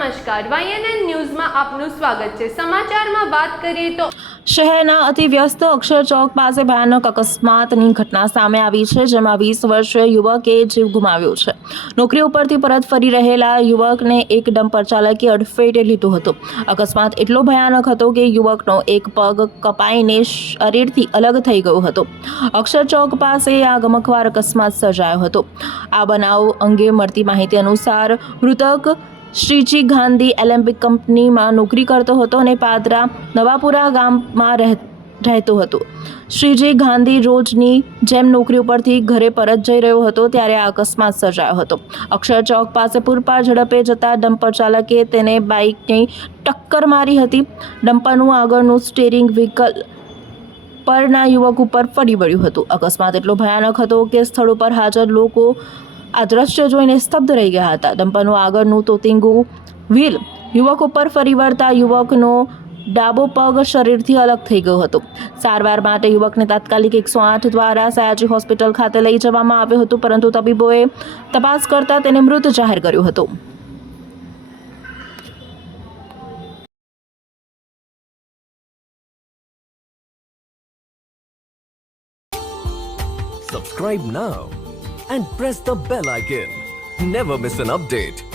નમસ્કાર, YNN ન્યૂઝમાં આપનું સ્વાગત છે। સમાચારમાં વાત કરીએ તો શહેરના અતિ વ્યસ્ત અક્ષર ચોક પાસે ભયાનક અકસ્માતની ઘટના સામે આવી છે, જેમાં 20 વર્ષીય યુવકે જીવ ગુમાવ્યો છે। નોકરી ઉપરથી પરત ફરી રહેલા યુવકને એક ડમ્પર ચાલકે અડફેટે લીધો હતો। અકસ્માત એટલો ભયાનક હતો કે યુવકનો એક પગ કપાઈને શરીરથી અલગ થઈ ગયો હતો। અક્ષર ચોક પાસે આ ગમખ્વાર અકસ્માત સર્જાયો હતો। આ બનાવ અંગે મળતી માહિતી અનુસાર મૃતક શ્રીજી ગાંધી એલેમ્બિક કંપનીમાં નોકરી કરતો હતો અને પાદરા નવાપુરા ગામમાં રહેતો હતો। શ્રીજી ગાંધી રોજની જેમ નોકરી ઉપરથી ઘરે પરત જઈ રહ્યો હતો ત્યારે આ અકસ્માત સર્જાયો હતો। અક્ષર ચોક પાસે પૂરપાટ ઝડપે જતા ડમ્પર ચાલકે તેને બાઇકની ટક્કર મારી હતી। ડમ્પરનું આગળનું સ્ટીયરિંગ વ્હીકલ પરના યુવક ઉપર ફરી વળ્યું હતું। અકસ્માત એટલો ભયાનક હતો કે સ્થળ ઉપર હાજર લોકો આ દ્રશ્ય જોઈને સ્તબ્ધ રહી ગયા હતા। ડમ્પરનું આગળનું તોતિંગું વ્હીલ યુવક ઉપર ફરી વળતા યુવકનો ડાબો પગ શરીરથી અલગ થઈ ગયો હતો। સારવાર માટે યુવકને તાત્કાલિક 108 દ્વારા સયાજી હોસ્પિટલ ખાતે લઈ જવામાં આવ્યો હતો, પરંતુ તબીબોએ તપાસ કરતા તેને મૃત જાહેર કર્યો હતો। Subscribe now and press the bell icon. Never miss an update.